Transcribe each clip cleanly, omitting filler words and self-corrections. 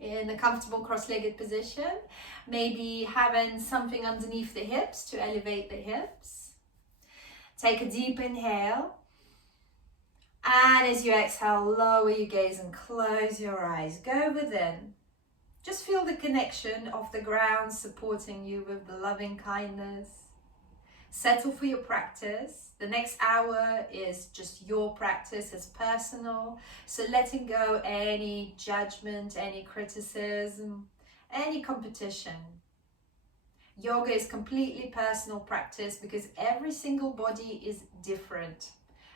in a comfortable cross-legged position. Maybe having something underneath the hips to elevate the hips. Take a deep inhale. And as you exhale, lower your gaze and close your eyes. Go within. Just feel the connection of the ground supporting you with the loving kindness. Settle for your practice. The next hour is just your practice, it's personal. So letting go any judgment, any criticism, any competition. Yoga is completely personal practice because every single body is different.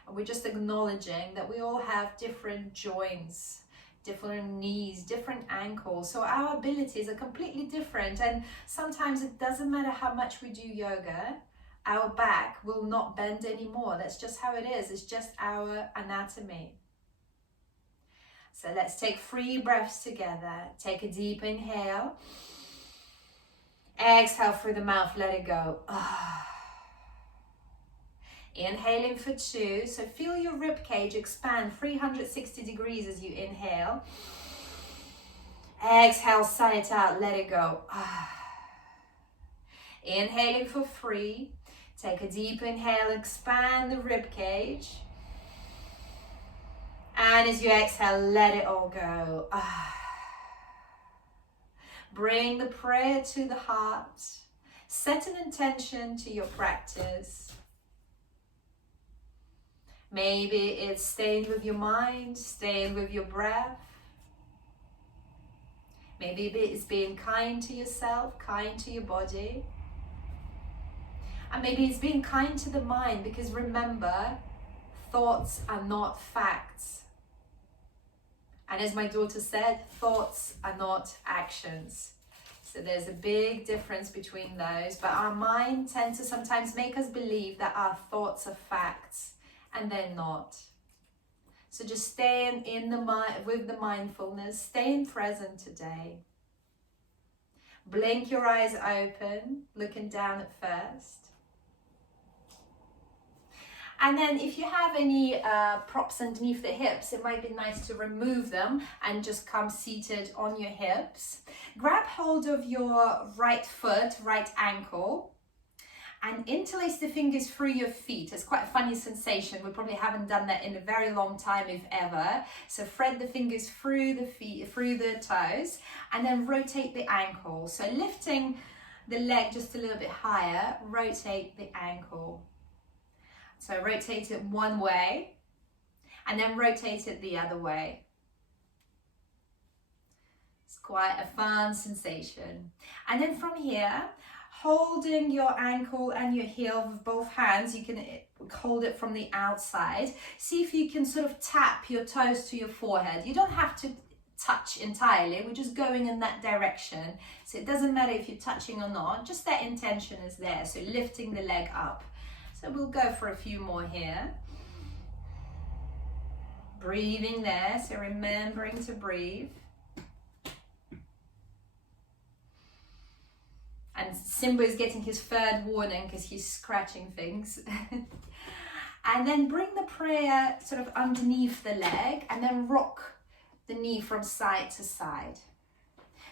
And we're just acknowledging that we all have different joints, different knees, different ankles. So our abilities are completely different. And sometimes it doesn't matter how much we do yoga, our back will not bend anymore. That's just how it is. It's just our anatomy. So let's take 3 breaths together. Take a deep inhale. Exhale through the mouth, let it go. Inhaling for 2. So feel your rib cage expand 360 degrees as you inhale. Exhale, sigh it out, let it go. Inhaling for 3. Take a deep inhale, expand the rib cage. And as you exhale, let it all go. Bring the prayer to the heart. Set an intention to your practice. Maybe it's staying with your mind, staying with your breath. Maybe it's being kind to yourself, kind to your body. And maybe it's being kind to the mind, because remember, thoughts are not facts. And as my daughter said, thoughts are not actions. So there's a big difference between those. But our mind tends to sometimes make us believe that our thoughts are facts, and they're not. So just staying in the mind with the mindfulness, staying present today. Blink your eyes open, looking down at first. And then if you have any props underneath the hips, it might be nice to remove them and just come seated on your hips. Grab hold of your right foot, right ankle, and interlace the fingers through your feet. It's quite a funny sensation. We probably haven't done that in a very long time, if ever. So thread the fingers through the feet, through the toes, and then rotate the ankle. So lifting the leg just a little bit higher, rotate the ankle. So rotate it one way, and then rotate it the other way. It's quite a fun sensation. And then from here, holding your ankle and your heel with both hands, you can hold it from the outside. See if you can sort of tap your toes to your forehead. You don't have to touch entirely, we're just going in that direction. So it doesn't matter if you're touching or not, just that intention is there. So lifting the leg up. So we'll go for a few more here. Breathing there, so remembering to breathe. And Simba is getting his 3rd warning because he's scratching things. And then bring the prayer sort of underneath the leg and then rock the knee from side to side.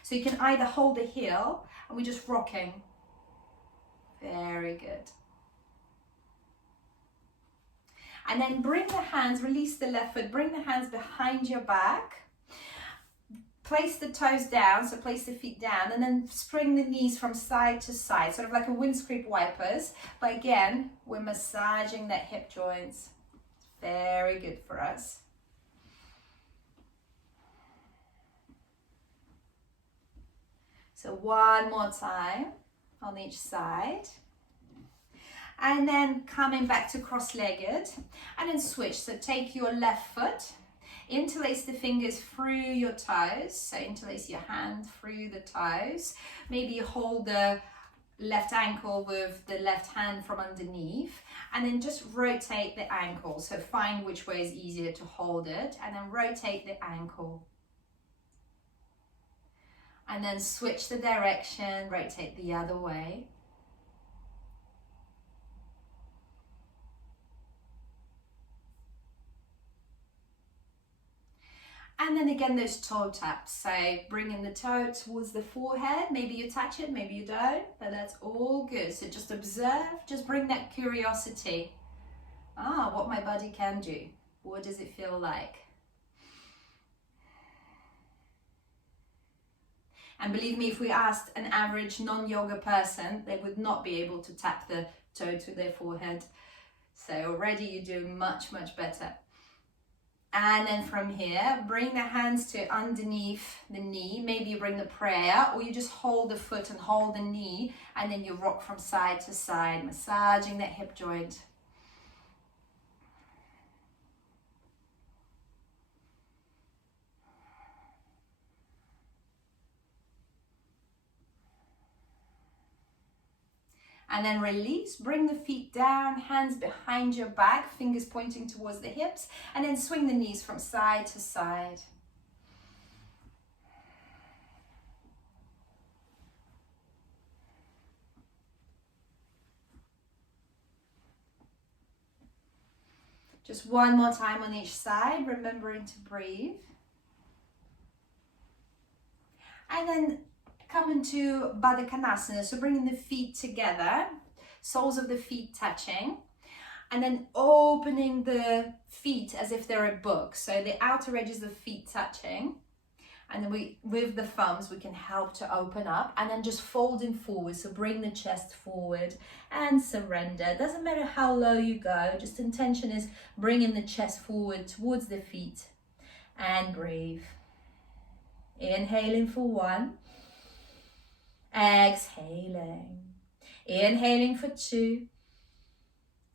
So you can either hold the heel and we're just rocking. Very good. And then bring the hands, release the left foot, bring the hands behind your back. Place the toes down, so place the feet down, and then spring the knees from side to side, sort of like a windscreen wipers. But again, we're massaging that hip joints. Very good for us. So one more time on each side. And then coming back to cross-legged, and then switch. So take your left foot, interlace the fingers through your toes. So interlace your hand through the toes. Maybe you hold the left ankle with the left hand from underneath, and then just rotate the ankle. So find which way is easier to hold it, and then rotate the ankle. And then switch the direction, rotate the other way. And then again, those toe taps. So bringing the toe towards the forehead. Maybe you touch it, maybe you don't, but that's all good. So just observe, just bring that curiosity. What my body can do. What does it feel like? And believe me, if we asked an average non-yoga person, they would not be able to tap the toe to their forehead. So already you're doing much, much better. And then from here, bring the hands to underneath the knee. Maybe you bring the prayer, or you just hold the foot and hold the knee, and then you rock from side to side, massaging that hip joint. And then release, bring the feet down, hands behind your back, fingers pointing towards the hips, and then swing the knees from side to side. Just one more time on each side, remembering to breathe. And then come into Baddha Konasana, so bringing the feet together, soles of the feet touching, and then opening the feet as if they're a book. So the outer edges of the feet touching, and then with the thumbs, we can help to open up, and then just folding forward. So bring the chest forward and surrender. Doesn't matter how low you go, just intention is bringing the chest forward towards the feet, and breathe. Inhaling for 1. Exhaling. Inhaling for 2.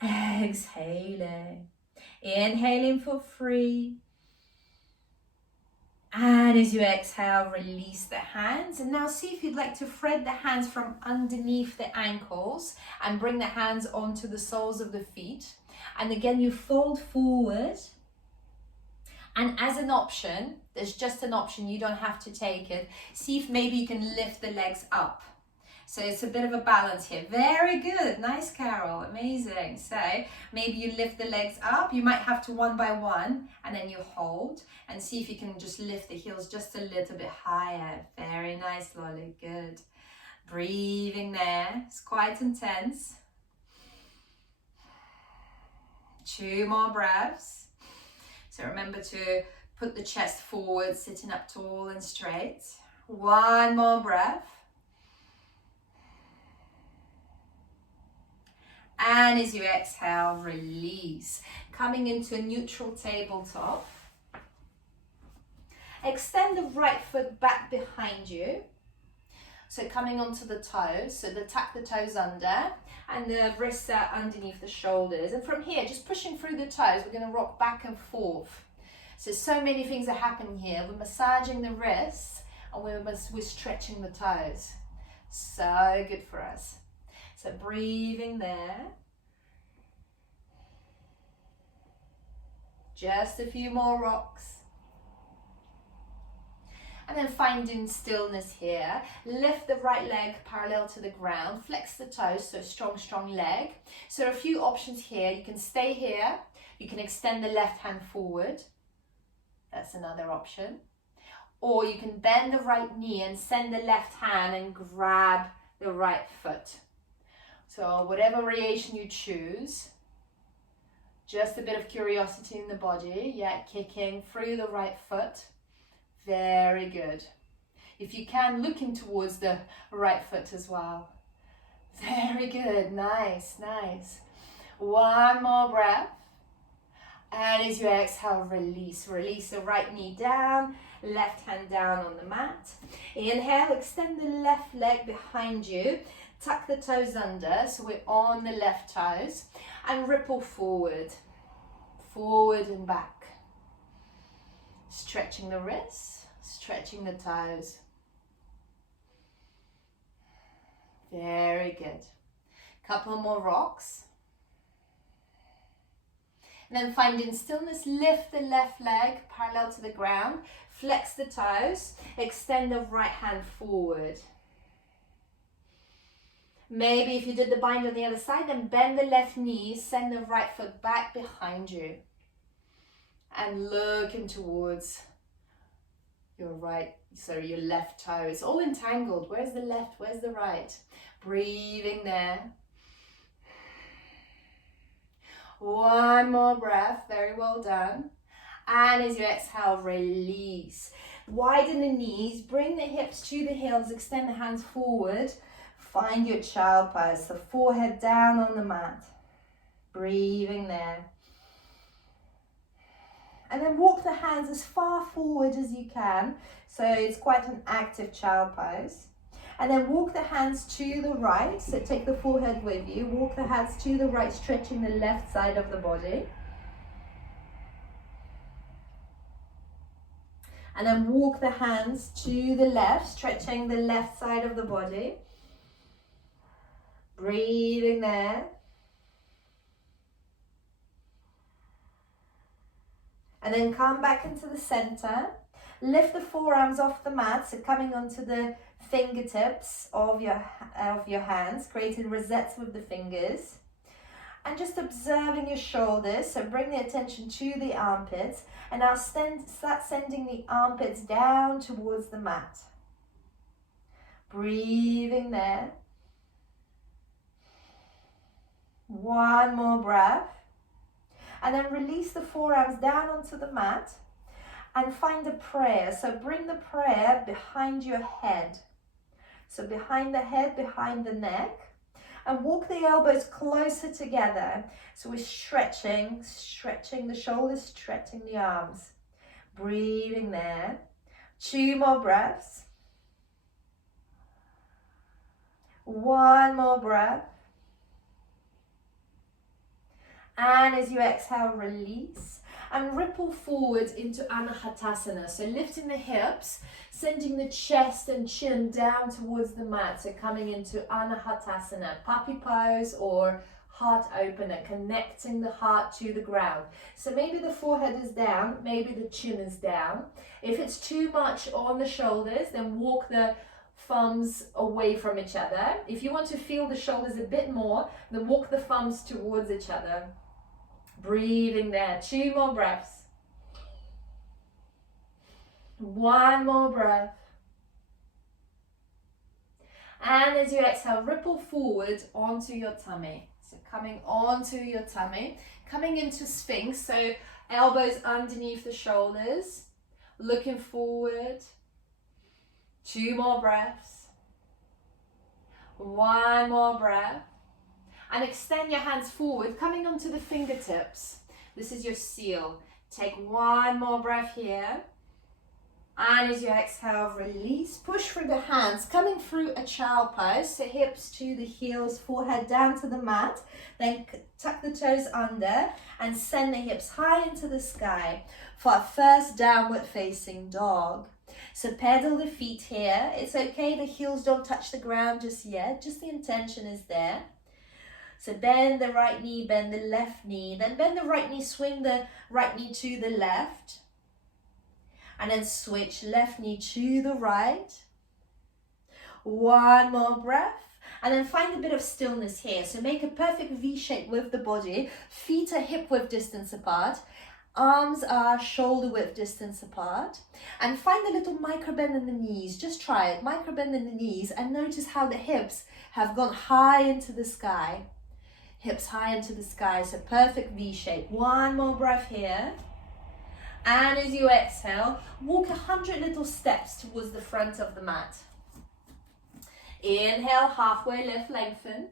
Exhaling. Inhaling for 3. And as you exhale, release the hands. And now see if you'd like to thread the hands from underneath the ankles and bring the hands onto the soles of the feet. And again, you fold forward. And as an option, there's just an option, you don't have to take it. See if maybe you can lift the legs up. So it's a bit of a balance here. Very good, nice Carol, amazing. So maybe you lift the legs up, you might have to one by one, and then you hold, and see if you can just lift the heels just a little bit higher. Very nice, Lolly, good. Breathing there, it's quite intense. 2 more breaths. So remember to put the chest forward, sitting up tall and straight. 1 more breath. And as you exhale, release. Coming into a neutral tabletop. Extend the right foot back behind you. So coming onto the toes, so tuck the toes under, and the wrists are underneath the shoulders. And from here, just pushing through the toes, we're going to rock back and forth. So many things are happening here. We're massaging the wrists, and we're stretching the toes. So good for us. So breathing there. Just a few more rocks. And then finding stillness here. Lift the right leg parallel to the ground. Flex the toes, so strong leg. So there are a few options here. You can stay here. You can extend the left hand forward. That's another option. Or you can bend the right knee and send the left hand and grab the right foot. So whatever variation you choose. Just a bit of curiosity in the body. Yeah, kicking through the right foot. Very good. If you can, looking towards the right foot as well. Very good, nice, nice. 1 more breath. And as you exhale, release. Release the right knee down, left hand down on the mat. Inhale, extend the left leg behind you. Tuck the toes under, so we're on the left toes. And ripple forward. Forward and back. Stretching the wrists, stretching the toes. Very good. Couple more rocks. And then finding stillness, lift the left leg parallel to the ground, flex the toes, extend the right hand forward. Maybe if you did the bind on the other side, then bend the left knee, send the right foot back behind you. And looking towards your left toe. It's all entangled. Where's the left? Where's the right? Breathing there. One more breath. Very well done. And as you exhale, release. Widen the knees, bring the hips to the heels, extend the hands forward. Find your child pose, the forehead down on the mat. Breathing there. And then walk the hands as far forward as you can. So it's quite an active child pose. And then walk the hands to the right. So take the forehead with you. Walk the hands to the right, stretching the left side of the body. And then walk the hands to the left, stretching the left side of the body. Breathing there. And then come back into the center. Lift the forearms off the mat, so coming onto the fingertips of your hands, creating rosettes with the fingers. And just observing your shoulders, so bring the attention to the armpits. And now start sending the armpits down towards the mat. Breathing there. One more breath. And then release the forearms down onto the mat and find a prayer. So bring the prayer behind your head. So behind the head, behind the neck. And walk the elbows closer together. So we're stretching the shoulders, stretching the arms. Breathing there. 2 more breaths. 1 more breath. And as you exhale, release and ripple forward into Anahatasana. So lifting the hips, sending the chest and chin down towards the mat. So coming into Anahatasana, puppy pose or heart opener, connecting the heart to the ground. So maybe the forehead is down, maybe the chin is down. If it's too much on the shoulders, then walk the thumbs away from each other. If you want to feel the shoulders a bit more, then walk the thumbs towards each other. Breathing there. 2 more breaths. 1 more breath. And as you exhale, ripple forward onto your tummy. So coming onto your tummy, coming into Sphinx. So elbows underneath the shoulders, looking forward. 2 more breaths. 1 more breath. And extend your hands forward, coming onto the fingertips. This is your seal. Take 1 more breath here. And as you exhale, release. Push through the hands, coming through a child pose. So hips to the heels, forehead down to the mat. Then tuck the toes under and send the hips high into the sky for our first downward facing dog. So pedal the feet here. It's okay, the heels don't touch the ground just yet. Just the intention is there. So bend the right knee, bend the left knee, then bend the right knee, swing the right knee to the left, and then switch left knee to the right. 1 more breath, and then find a bit of stillness here. So make a perfect V shape with the body, feet are hip width distance apart, arms are shoulder width distance apart, and find a little micro bend in the knees. Just try it, micro bend in the knees, and notice how the hips have gone high into the sky. Hips high into the sky, so perfect V shape. 1 more breath here. And as you exhale, walk 100 little steps towards the front of the mat. Inhale, halfway lift, lengthen.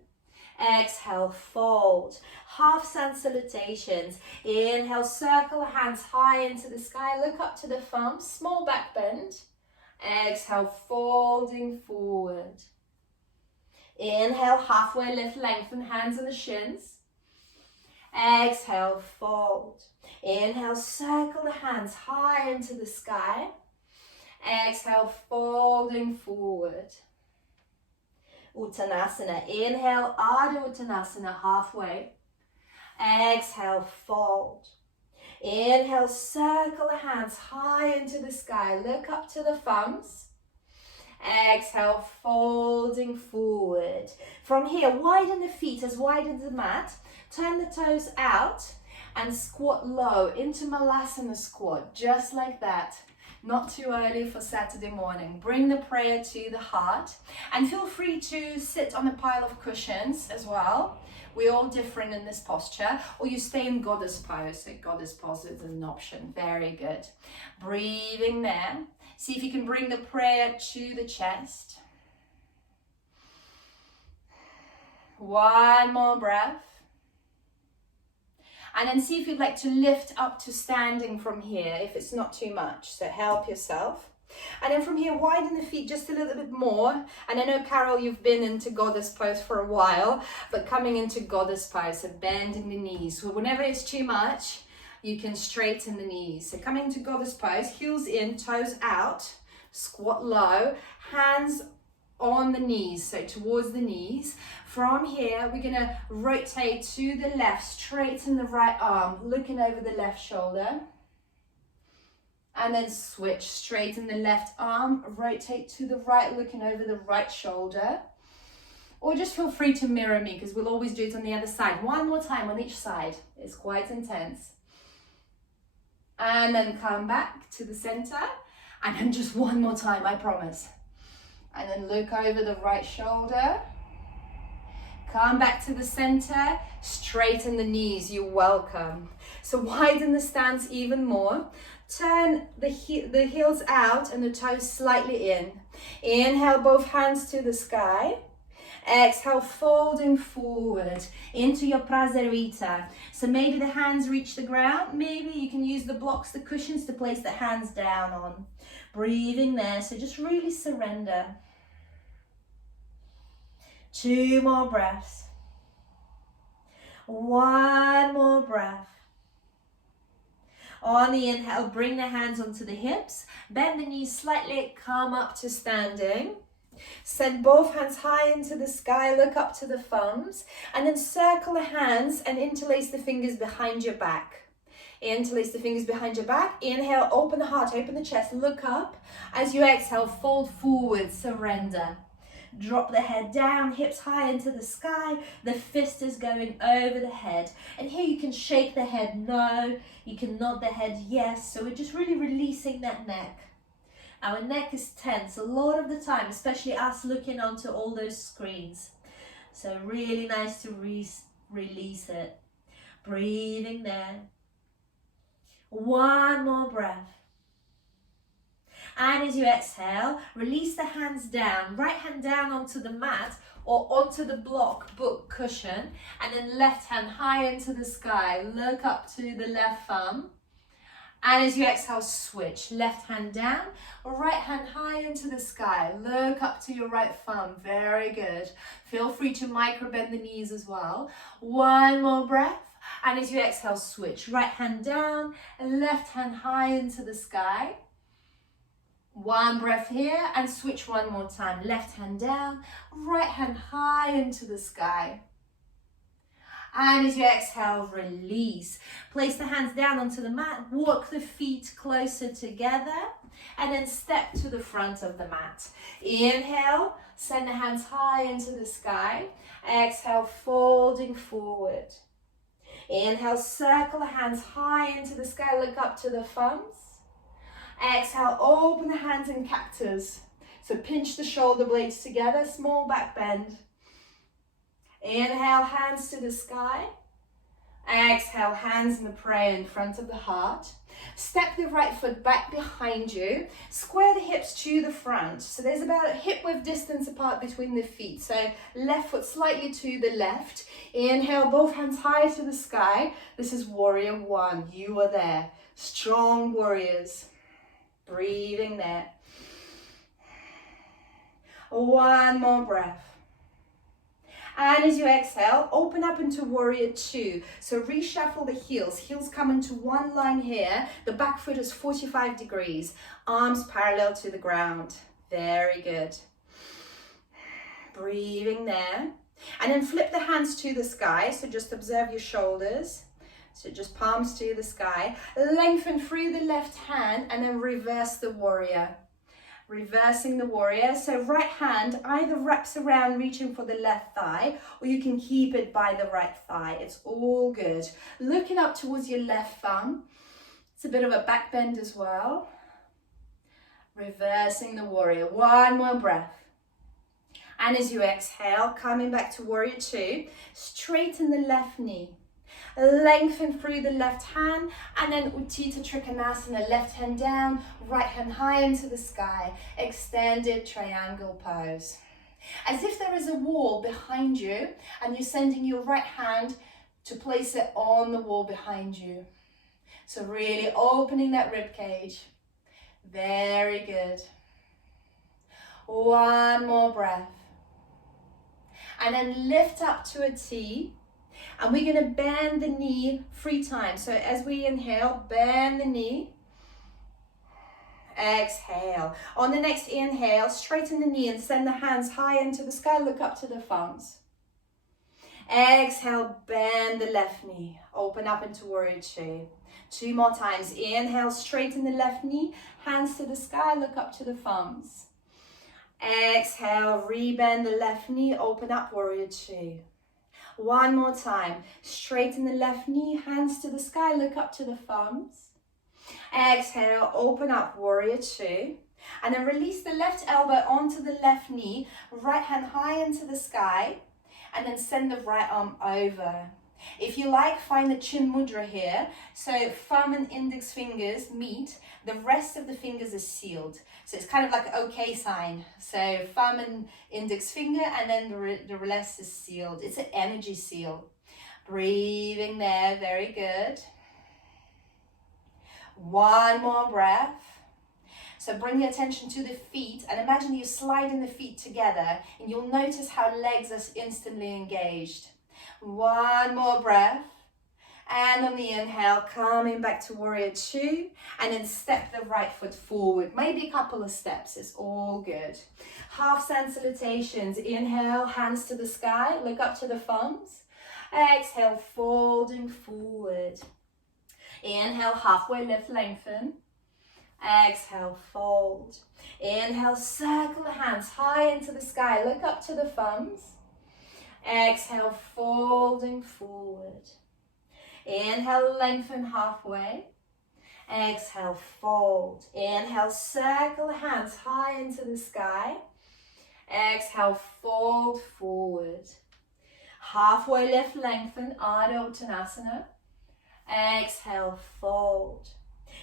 Exhale, fold. Half sun salutations. Inhale, circle hands high into the sky. Look up to the thumbs, small back bend. Exhale, folding forward. Inhale, halfway lift, lengthen, hands on the shins. Exhale, fold. Inhale, circle the hands high into the sky. Exhale, folding forward. Uttanasana. Inhale, Ardha Uttanasana, halfway. Exhale, fold. Inhale, circle the hands high into the sky. Look up to the thumbs. Exhale, folding forward. From here, widen the feet as wide as the mat. Turn the toes out and squat low into Malasana squat, just like that. Not too early for Saturday morning. Bring the prayer to the heart, and feel free to sit on a pile of cushions as well. We're all different in this posture, or you stay in goddess pose. So goddess pose is an option. Very good. Breathing there. See if you can bring the prayer to the chest. One more breath. And then see if you'd like to lift up to standing from here, if it's not too much. So help yourself. And then from here, widen the feet just a little bit more. And I know, Carol, you've been into goddess pose for a while, but coming into goddess pose, so bending the knees. So whenever it's too much, you can straighten the knees. So coming to goddess pose, heels in, toes out, squat low, hands on the knees, so towards the knees. From here, we're going to rotate to the left, straighten the right arm, looking over the left shoulder. And then switch, straighten the left arm, rotate to the right, looking over the right shoulder. Or just feel free to mirror me, because we'll always do it on the other side. One more time on each side. It's quite intense. And then come back to the center. And then just one more time, I promise. And then look over the right shoulder. Come back to the center, straighten the knees, you're welcome. So widen the stance even more. Turn the heels out and the toes slightly in. Inhale, both hands to the sky. Exhale, folding forward into your Prasarita. So maybe the hands reach the ground. Maybe you can use the blocks, the cushions to place the hands down on. Breathing there, so just really surrender. 2 more breaths. 1 more breath. On the inhale, bring the hands onto the hips, bend the knees slightly, come up to standing. Send both hands high into the sky, look up to the thumbs, and then circle the hands and interlace the fingers behind your back. Interlace the fingers behind your back. Inhale, open the heart, open the chest, look up. As you exhale, fold forward, surrender. Drop the head down, hips high into the sky. The fist is going over the head. And here you can shake the head no. You can nod the head yes. So we're just really releasing that neck. Our neck is tense a lot of the time, especially us looking onto all those screens. So really nice to release it. Breathing there. 1 more breath. And as you exhale, release the hands down, right hand down onto the mat or onto the block book cushion, and then left hand high into the sky. Look up to the left thumb. And as you exhale, switch. Left hand down, right hand high into the sky. Look up to your right thumb. Very good. Feel free to micro bend the knees as well. 1 more breath. And as you exhale, switch. Right hand down and left hand high into the sky. 1 breath here and switch 1 more time. Left hand down, right hand high into the sky. And as you exhale, release. Place the hands down onto the mat, walk the feet closer together, and then step to the front of the mat. Inhale, send the hands high into the sky. Exhale, folding forward. Inhale, circle the hands high into the sky, look up to the thumbs. Exhale, open the hands in cactus. So pinch the shoulder blades together, small back bend. Inhale, hands to the sky. Exhale, hands in the prayer in front of the heart. Step the right foot back behind you. Square the hips to the front. So there's about a hip width distance apart between the feet. So left foot slightly to the left. Inhale, both hands high to the sky. This is warrior 1. You are there. Strong warriors. Breathing there. 1 more breath. And as you exhale, open up into warrior 2. So reshuffle the heels. Heels come into one line here. The back foot is 45 degrees. Arms parallel to the ground. Very good. Breathing there. And then flip the hands to the sky. So just observe your shoulders. So just palms to the sky. Lengthen through the left hand and then reverse the warrior. Reversing the warrior. So right hand either wraps around reaching for the left thigh, or you can keep it by the right thigh. It's all good. Looking up towards your left thumb. It's a bit of a back bend as well. Reversing the warrior. One more breath. And as you exhale, coming back to warrior two, straighten the left knee. Lengthen through the left hand, and then Utthita Trikonasana, left hand down, right hand high into the sky. Extended triangle pose. As if there is a wall behind you, and you're sending your right hand to place it on the wall behind you. So really opening that rib cage. Very good. One more breath. And then lift up to a T. And we're going to bend the knee 3 times. So as we inhale, bend the knee. Exhale. On the next inhale, straighten the knee and send the hands high into the sky. Look up to the thumbs. Exhale, bend the left knee. Open up into warrior two. 2 more times. Inhale, straighten the left knee. Hands to the sky, look up to the thumbs. Exhale, rebend the left knee. Open up, warrior two. 1 more time. Straighten the left knee. Hands to the sky, look up to the thumbs. Exhale, open up, warrior two. And then release the left elbow onto the left knee. Right hand high into the sky. And then send the right arm over. If you like, find the chin mudra here. So thumb and index fingers meet. The rest of the fingers is sealed. So it's kind of like an okay sign. So thumb and index finger, and then the rest is sealed. It's an energy seal. Breathing there, very good. 1 more breath. So bring your attention to the feet and imagine you sliding the feet together, and you'll notice how legs are instantly engaged. 1 more breath. And on the inhale, coming back to warrior two, and then step the right foot forward. Maybe a couple of steps, it's all good. Half sand salutations. Inhale, hands to the sky, look up to the thumbs. Exhale, folding forward. Inhale, halfway lift, lengthen. Exhale, fold. Inhale, circle the hands high into the sky, look up to the thumbs. Exhale, folding forward. Inhale, lengthen halfway. Exhale, fold. Inhale, circle the hands high into the sky. Exhale, fold forward. Halfway lift, lengthen, Ardha Uttanasana. Exhale, fold.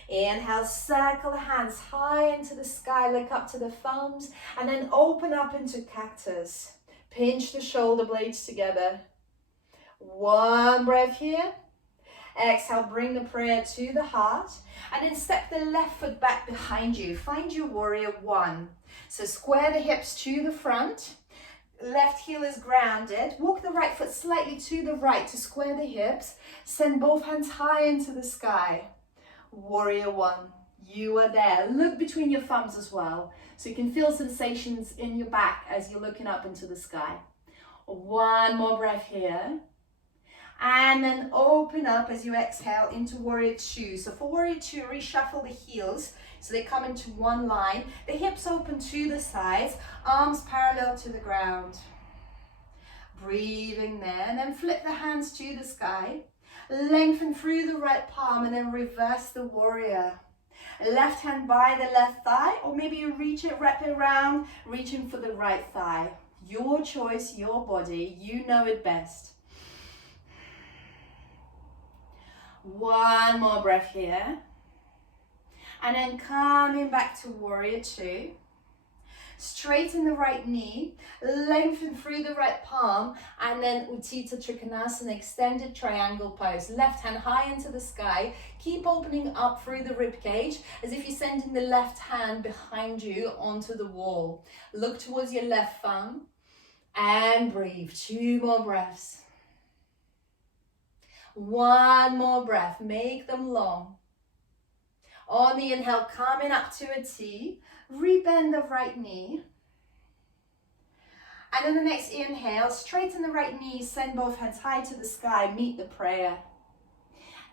Inhale, circle the hands high into the sky, look up to the thumbs, and then open up into cactus. Pinch the shoulder blades together. 1 breath here. Exhale, bring the prayer to the heart, and then step the left foot back behind you. Find your warrior one. So square the hips to the front. Left heel is grounded. Walk the right foot slightly to the right to square the hips. Send both hands high into the sky. Warrior one. You are there. Look between your thumbs as well, so you can feel sensations in your back as you're looking up into the sky. 1 more breath here. And then open up as you exhale into warrior two. So for warrior two, reshuffle the heels so they come into one line. The hips open to the sides, arms parallel to the ground. Breathing there, and then flip the hands to the sky. Lengthen through the right palm and then reverse the warrior. Left hand by the left thigh, or maybe you reach it, wrap it around, reaching for the right thigh. Your choice, your body, you know it best. 1 more breath here. And then coming back to warrior two. Straighten the right knee, lengthen through the right palm, and then Utthita Trikonasana, extended triangle pose. Left hand high into the sky. Keep opening up through the rib cage as if you're sending the left hand behind you onto the wall. Look towards your left thumb and breathe. 2 more breaths. 1 more breath. Make them long. On the inhale, coming up to a T. Rebend the right knee. And on the next inhale, straighten the right knee, send both hands high to the sky, meet the prayer.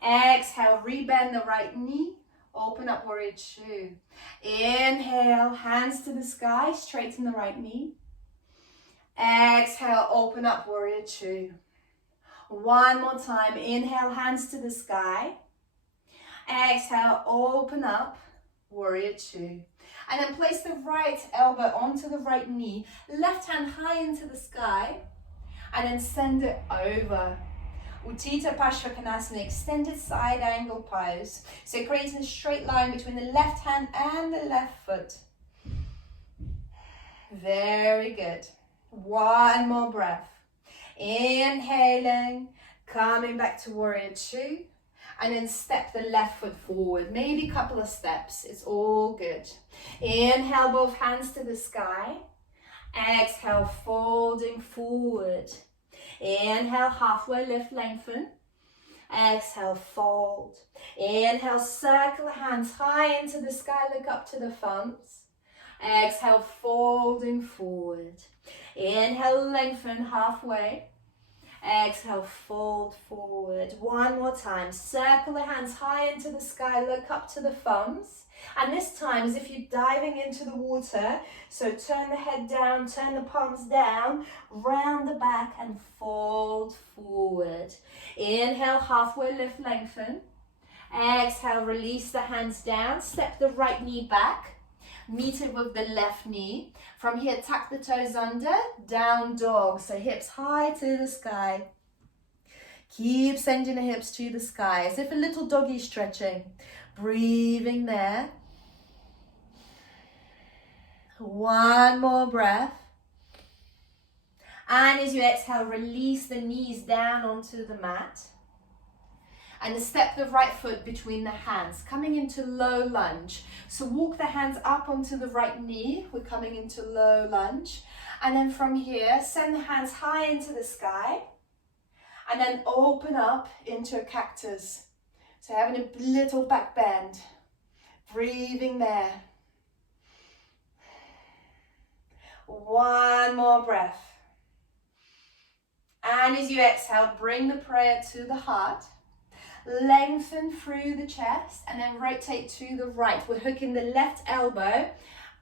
Exhale, rebend the right knee, open up warrior two. Inhale, hands to the sky, straighten the right knee. Exhale, open up warrior two. 1 more time, inhale, hands to the sky. Exhale, open up warrior two. And then place the right elbow onto the right knee, left hand high into the sky, and then send it over. Utthita Parsvakonasana, extended side angle pose. So creating a straight line between the left hand and the left foot. Very good. One more breath. Inhaling, coming back to warrior two, and then step the left foot forward, maybe a couple of steps, it's all good. Inhale, both hands to the sky. Exhale, folding forward. Inhale, halfway lift, lengthen. Exhale, fold. Inhale, circle the hands high into the sky, look up to the thumbs. Exhale, folding forward. Inhale, lengthen halfway. Exhale, fold forward. One more time. Circle the hands high into the sky, look up to the thumbs. And this time, as if you're diving into the water, so turn the head down, turn the palms down, round the back and fold forward. Inhale, halfway lift, lengthen. Exhale, release the hands down, step the right knee back. Meet it with the left knee. From here, tuck the toes under, down dog. So hips high to the sky. Keep sending the hips to the sky, as if a little doggy stretching. Breathing there. One more breath. And as you exhale, release the knees down onto the mat. And step the right foot between the hands, coming into low lunge. So walk the hands up onto the right knee. We're coming into low lunge. And then from here, send the hands high into the sky. And then open up into a cactus. So having a little back bend. Breathing there. One more breath. And as you exhale, bring the prayer to the heart. Lengthen through the chest and then rotate to the right. We're hooking the left elbow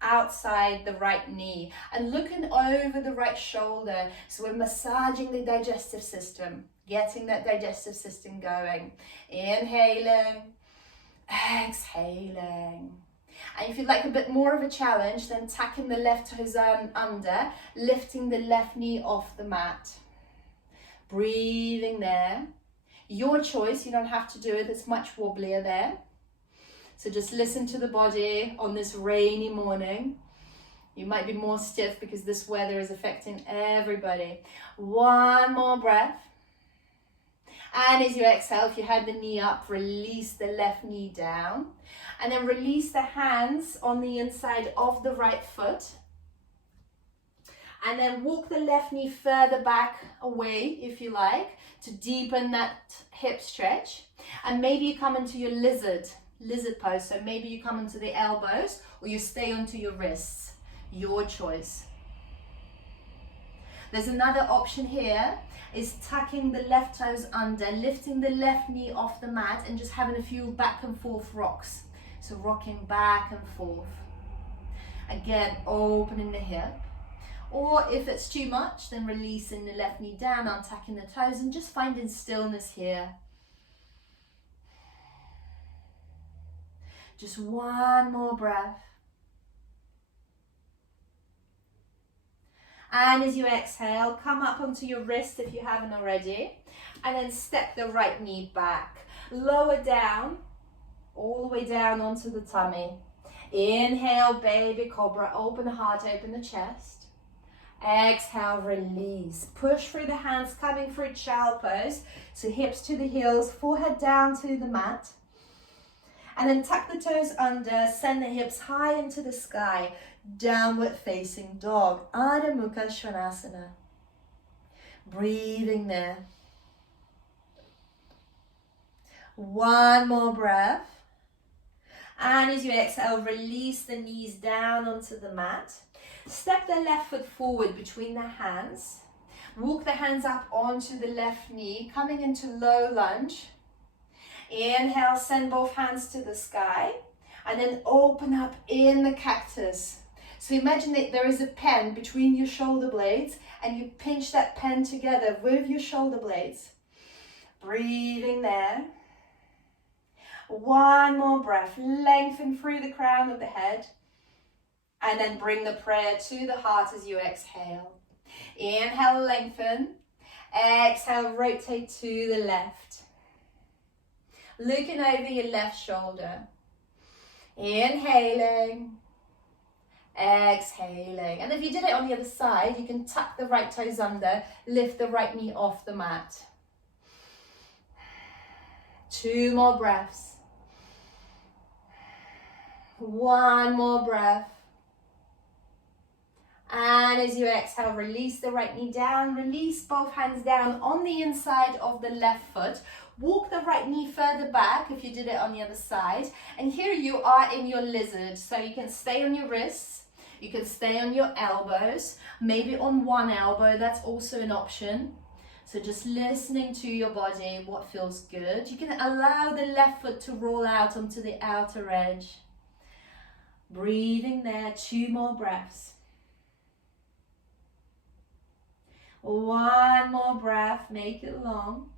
outside the right knee and looking over the right shoulder. So we're massaging the digestive system, getting that digestive system going. Inhaling, exhaling. And if you'd like a bit more of a challenge, then tucking the left toes under, lifting the left knee off the mat. Breathing there. Your choice, you don't have to do it, it's much wobblier there. So just listen to the body on this rainy morning. You might be more stiff because this weather is affecting everybody. One more breath. And as you exhale, if you had the knee up, release the left knee down. And then release the hands on the inside of the right foot. And then walk the left knee further back away, if you like, to deepen that hip stretch. And maybe you come into your lizard pose. So maybe you come into the elbows or you stay onto your wrists. Your choice. There's another option here, is tucking the left toes under, lifting the left knee off the mat and just having a few back and forth rocks. So rocking back and forth. Again, opening the hip. Or if it's too much, then releasing the left knee down, untucking the toes and just finding stillness here. Just one more breath. And as you exhale, come up onto your wrist if you haven't already. And then step the right knee back. Lower down, all the way down onto the tummy. Inhale, baby cobra, open the heart, open the chest. Exhale, release. Push through the hands, coming through child pose. So hips to the heels, forehead down to the mat. And then tuck the toes under, send the hips high into the sky. Downward facing dog, Adho Mukha Svanasana. Breathing there. One more breath. And as you exhale, release the knees down onto the mat. Step the left foot forward between the hands. Walk the hands up onto the left knee, coming into low lunge. Inhale, send both hands to the sky. And then open up in the cactus. So imagine that there is a pen between your shoulder blades and you pinch that pen together with your shoulder blades. Breathing there. One more breath. Lengthen through the crown of the head. And then bring the prayer to the heart as you exhale. Inhale, lengthen. Exhale, rotate to the left. Looking over your left shoulder. Inhaling. Exhaling. And if you did it on the other side, you can tuck the right toes under, lift the right knee off the mat. 2 more breaths. 1 more breath. And as you exhale, release the right knee down, release both hands down on the inside of the left foot. Walk the right knee further back if you did it on the other side. And here you are in your lizard. So you can stay on your wrists, you can stay on your elbows, maybe on one elbow, that's also an option. So just listening to your body, what feels good. You can allow the left foot to roll out onto the outer edge. Breathing there, 2 more breaths. 1 more breath, make it long.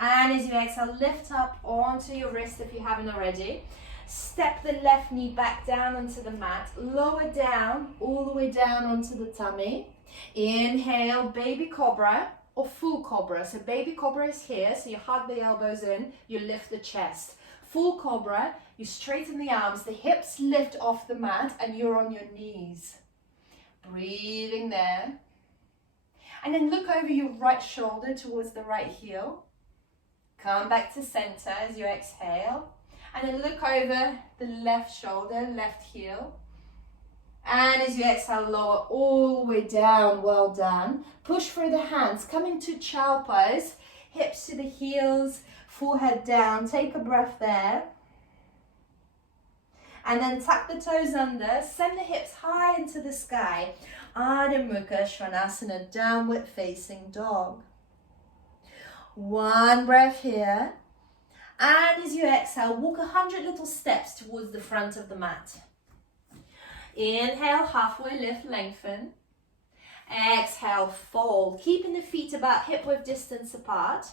And as you exhale, lift up onto your wrist if you haven't already. Step the left knee back down onto the mat. Lower down, all the way down onto the tummy. Inhale, baby cobra or full cobra. So baby cobra is here, so you hug the elbows in, you lift the chest. Full cobra, you straighten the arms, the hips lift off the mat, and you're on your knees. Breathing there. And then look over your right shoulder towards the right heel. Come back to center as you exhale. And then look over the left shoulder, left heel. And as you exhale, lower all the way down, well done. Push through the hands, come into child pose, hips to the heels, forehead down, take a breath there. And then tuck the toes under, send the hips high into the sky. Adho Mukha Svanasana, downward facing dog. 1 breath here. And as you exhale, walk 100 little steps towards the front of the mat. Inhale, halfway lift, lengthen. Exhale, fold, keeping the feet about hip width distance apart.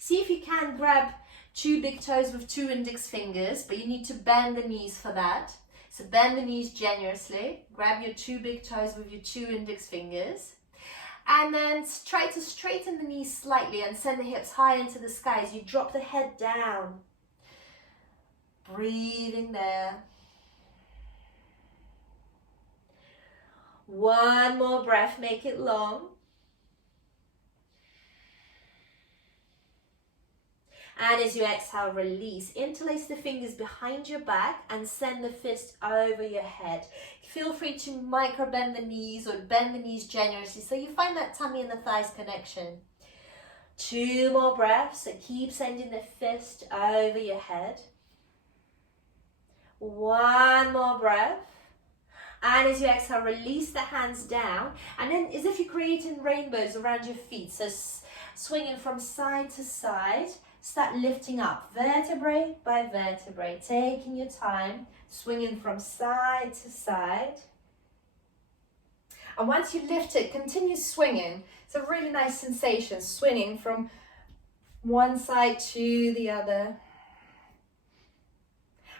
See if you can grab 2 big toes with 2 index fingers, but you need to bend the knees for that. So bend the knees generously. Grab your 2 big toes with your 2 index fingers. And then try to straighten the knees slightly and send the hips high into the sky as you drop the head down. Breathing there. 1 more breath, make it long. And as you exhale, release. Interlace the fingers behind your back and send the fist over your head. Feel free to micro bend the knees or bend the knees generously so you find that tummy and the thighs connection. 2 more breaths, so keep sending the fist over your head. 1 more breath. And as you exhale, release the hands down. And then as if you're creating rainbows around your feet. So swinging from side to side. Start lifting up, vertebrae by vertebrae, taking your time, swinging from side to side. And once you lift it, continue swinging. It's a really nice sensation, swinging from one side to the other.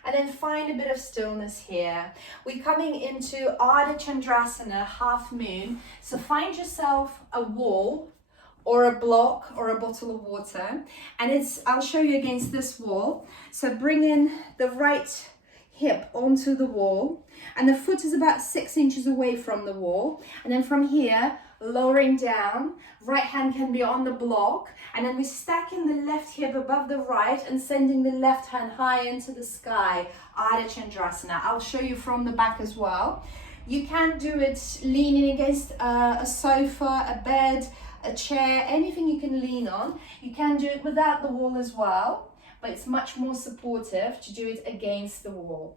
And then find a bit of stillness here. We're coming into Ardha Chandrasana, half moon. So find yourself a wall, or a block, or a bottle of water, and I'll show you against this wall. So bring in the right hip onto the wall, and the foot is about 6 inches away from the wall, and then from here, lowering down, right hand can be on the block, and then we're stacking the left hip above the right and sending the left hand high into the sky, Ardha Chandrasana. I'll show you from the back as well. You can do it leaning against a sofa, a bed, a chair, anything you can lean on. You can do it without the wall as well, but it's much more supportive to do it against the wall.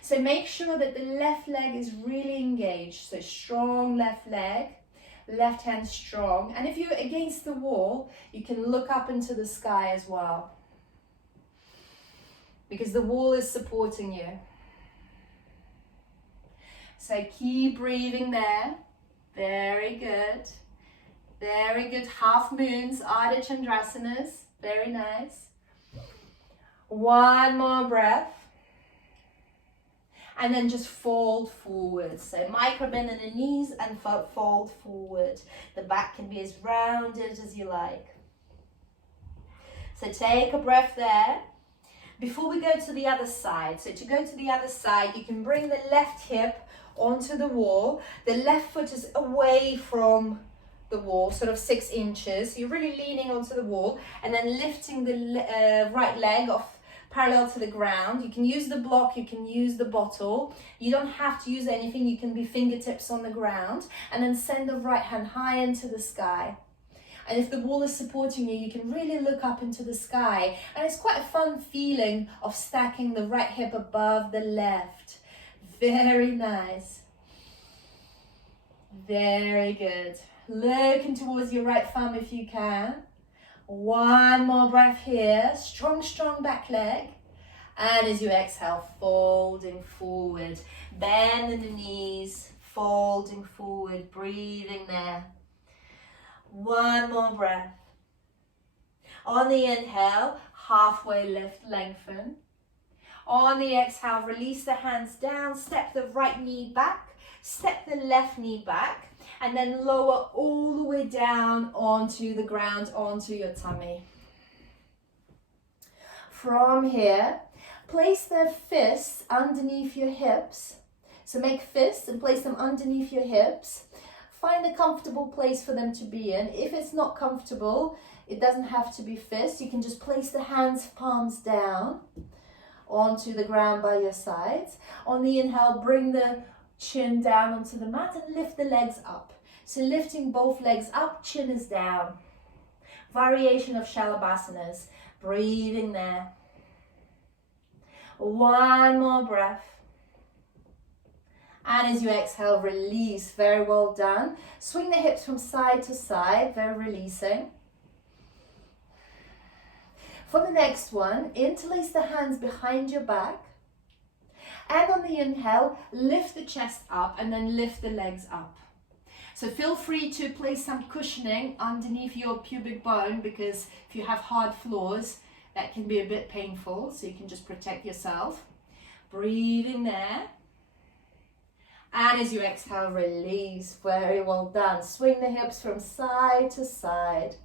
So make sure that the left leg is really engaged. So strong left leg, left hand strong. And if you're against the wall, you can look up into the sky as well, because the wall is supporting you. So keep breathing there. Very good. Very good. Half moons, Ardha Chandrasanas. Very nice. One more breath. And then just fold forward. So micro bend in the knees and fold forward. The back can be as rounded as you like. So take a breath there. Before we go to the other side, so to go to the other side, you can bring the left hip onto the wall. The left foot is away from the wall, sort of 6 inches. You're really leaning onto the wall and then lifting the right leg off parallel to the ground. You can use the block, you can use the bottle. You don't have to use anything, you can be fingertips on the ground. And then send the right hand high into the sky. And if the wall is supporting you, you can really look up into the sky. And it's quite a fun feeling of stacking the right hip above the left. Very nice. Very good. Looking towards your right thumb if you can. One more breath here. Strong, strong back leg. And as you exhale, folding forward. Bend in the knees, folding forward, breathing there. One more breath. On the inhale, halfway lift, lengthen. On the exhale, release the hands down, step the right knee back, step the left knee back, and then lower all the way down onto the ground, onto your tummy. From here, place the fists underneath your hips. So make fists and place them underneath your hips. Find a comfortable place for them to be in. If it's not comfortable, it doesn't have to be fists. You can just place the hands, palms down onto the ground by your sides. On the inhale, bring the chin down onto the mat and lift the legs up. So lifting both legs up, chin is down. Variation of Shalabhasanas. Breathing there. One more breath. And as you exhale, release. Very well done. Swing the hips from side to side. Very releasing. For the next one, interlace the hands behind your back. And on the inhale, lift the chest up and then lift the legs up. So feel free to place some cushioning underneath your pubic bone, because if you have hard floors, that can be a bit painful. So you can just protect yourself. Breathing there. And as you exhale, release. Very well done. Swing the hips from side to side.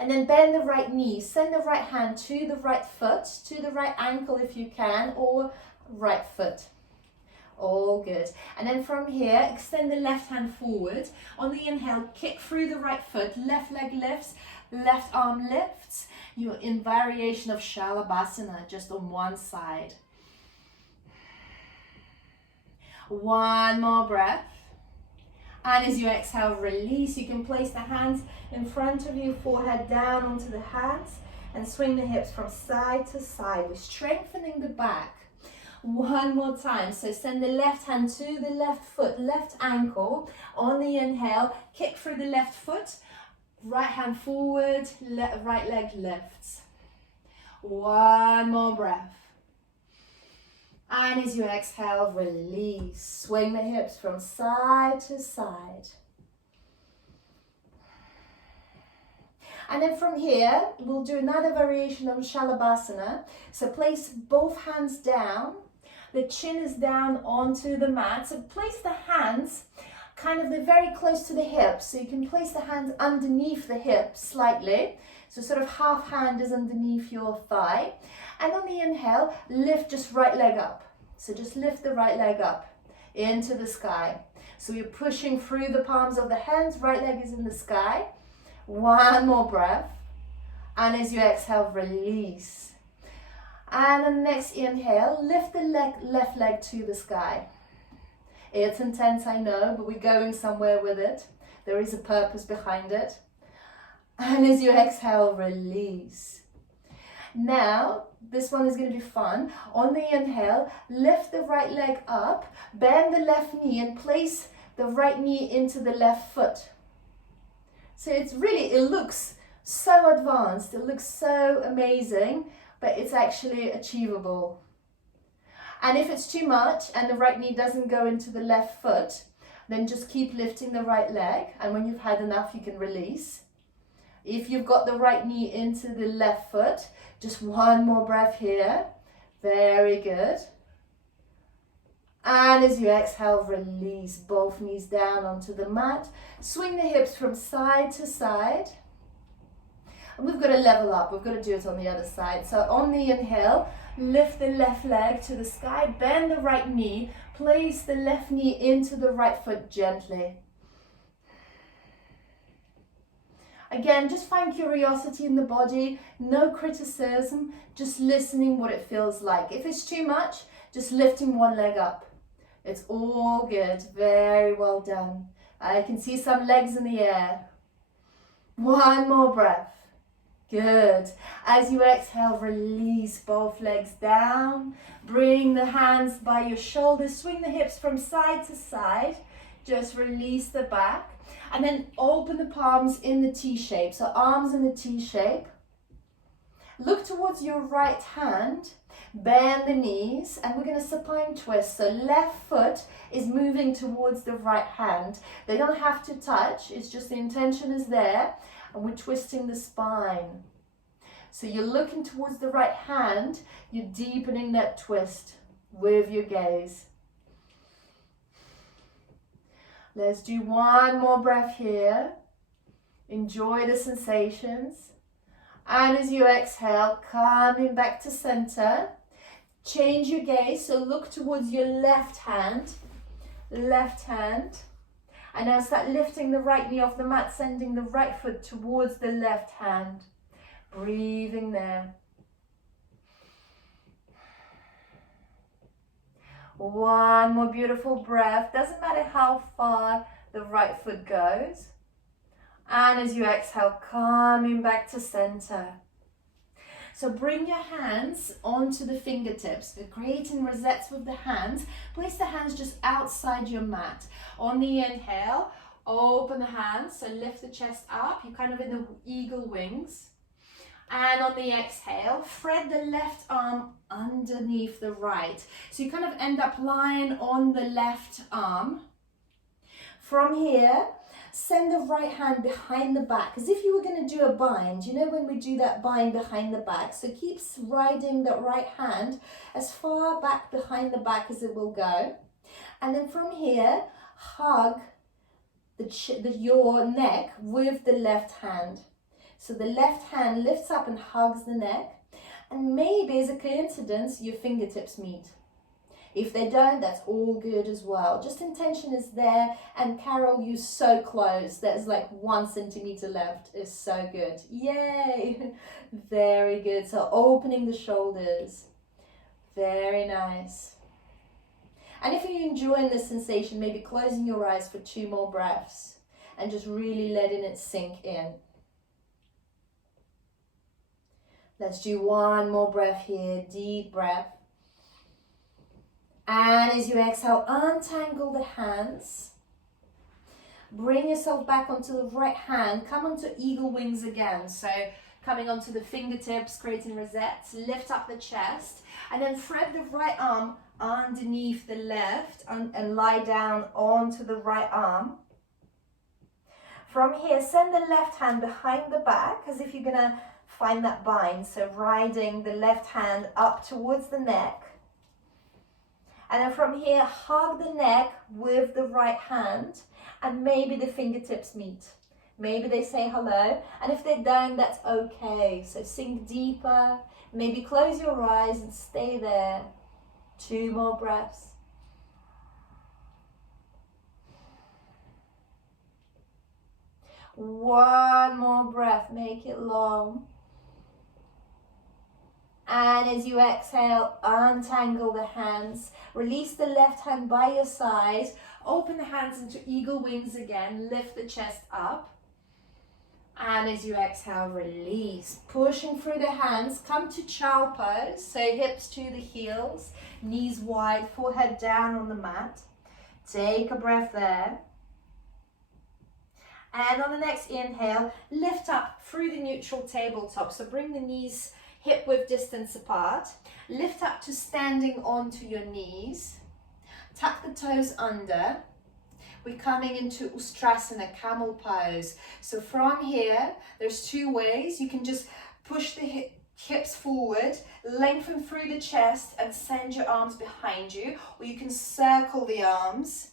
And then bend the right knee. Send the right hand to the right foot, to the right ankle if you can, or right foot. All good. And then from here, extend the left hand forward. On the inhale, kick through the right foot. Left leg lifts, left arm lifts. You're in variation of Shalabhasana, just on one side. One more breath. And as you exhale, release. You can place the hands in front of you, forehead down onto the hands, and swing the hips from side to side. We're strengthening the back. One more time. So send the left hand to the left foot, left ankle. On the inhale, kick through the left foot. Right hand forward, right leg lifts. One more breath. And as you exhale, release. Swing the hips from side to side. And then from here, we'll do another variation of Shalabhasana. So place both hands down. The chin is down onto the mat. So place the hands they're very close to the hips. So you can place the hands underneath the hips slightly. So sort of half hand is underneath your thigh. And on the inhale, lift just right leg up. So just lift the right leg up into the sky. So you're pushing through the palms of the hands, right leg is in the sky. One more breath. And as you exhale, release. And the next inhale, lift the left leg to the sky. It's intense, I know, but we're going somewhere with it. There is a purpose behind it. And as you exhale, release. Now, this one is going to be fun. On the inhale, lift the right leg up, bend the left knee and place the right knee into the left foot. So it looks so advanced, it looks so amazing, but it's actually achievable. And if it's too much and the right knee doesn't go into the left foot, then just keep lifting the right leg. And when you've had enough, you can release. If you've got the right knee into the left foot, just one more breath here. Very good. And as you exhale, release both knees down onto the mat. Swing the hips from side to side. And we've got to level up. We've got to do it on the other side. So on the inhale, lift the left leg to the sky, bend the right knee, place the left knee into the right foot gently. Again, just find curiosity in the body, no criticism, just listening what it feels like. If it's too much, just lifting one leg up. It's all good, very well done. I can see some legs in the air. One more breath. Good. As you exhale, release both legs down. Bring the hands by your shoulders, swing the hips from side to side. Just release the back. And then open the palms in the T shape. So arms in the T shape. Look towards your right hand. Bend the knees. And we're going to supine twist. So left foot is moving towards the right hand. They don't have to touch. It's just the intention is there. And we're twisting the spine. So you're looking towards the right hand. You're deepening that twist with your gaze. Let's do one more breath here. Enjoy the sensations. And as you exhale, coming back to center. Change your gaze, so look towards your left hand. Left hand. And now start lifting the right knee off the mat, sending the right foot towards the left hand. Breathing there. One more beautiful breath. Doesn't matter how far the right foot goes. And as you exhale, coming back to center. So bring your hands onto the fingertips. We're creating rosettes with the hands. Place the hands just outside your mat. On the inhale, open the hands. So lift the chest up. You're kind of in the eagle wings. And on the exhale, thread the left arm underneath the right. So you kind of end up lying on the left arm. From here, send the right hand behind the back, as if you were going to do a bind. You know when we do that bind behind the back? So keep riding that right hand as far back behind the back as it will go. And then from here, hug your neck with the left hand. So the left hand lifts up and hugs the neck. And maybe as a coincidence, your fingertips meet. If they don't, that's all good as well. Just intention is there. And Carol, you're so close. There's like 1 centimeter left. It's so good. Yay! Very good. So opening the shoulders. Very nice. And if you're enjoying this sensation, maybe closing your eyes for 2 more breaths. And just really letting it sink in. Let's do 1 more breath here. Deep breath. And as you exhale, untangle the hands. Bring yourself back onto the right hand. Come onto eagle wings again. So coming onto the fingertips, creating rosettes. Lift up the chest. And then thread the right arm underneath the left and lie down onto the right arm. From here, send the left hand behind the back as if you're going to find that bind. So riding the left hand up towards the neck. And then from here, hug the neck with the right hand, and maybe the fingertips meet. Maybe they say hello, and if they don't, that's okay. So sink deeper, maybe close your eyes and stay there. 2 more breaths. One more breath, make it long. And as you exhale, untangle the hands. Release the left hand by your side. Open the hands into eagle wings again. Lift the chest up. And as you exhale, release. Pushing through the hands. Come to child pose. So hips to the heels. Knees wide. Forehead down on the mat. Take a breath there. And on the next inhale, lift up through the neutral tabletop. So bring the knees hip width distance apart. Lift up to standing onto your knees. Tuck the toes under. we're coming into Ustrasana, camel pose. So from here, there's two ways. You can just push the hips forward, lengthen through the chest and send your arms behind you, or you can circle the arms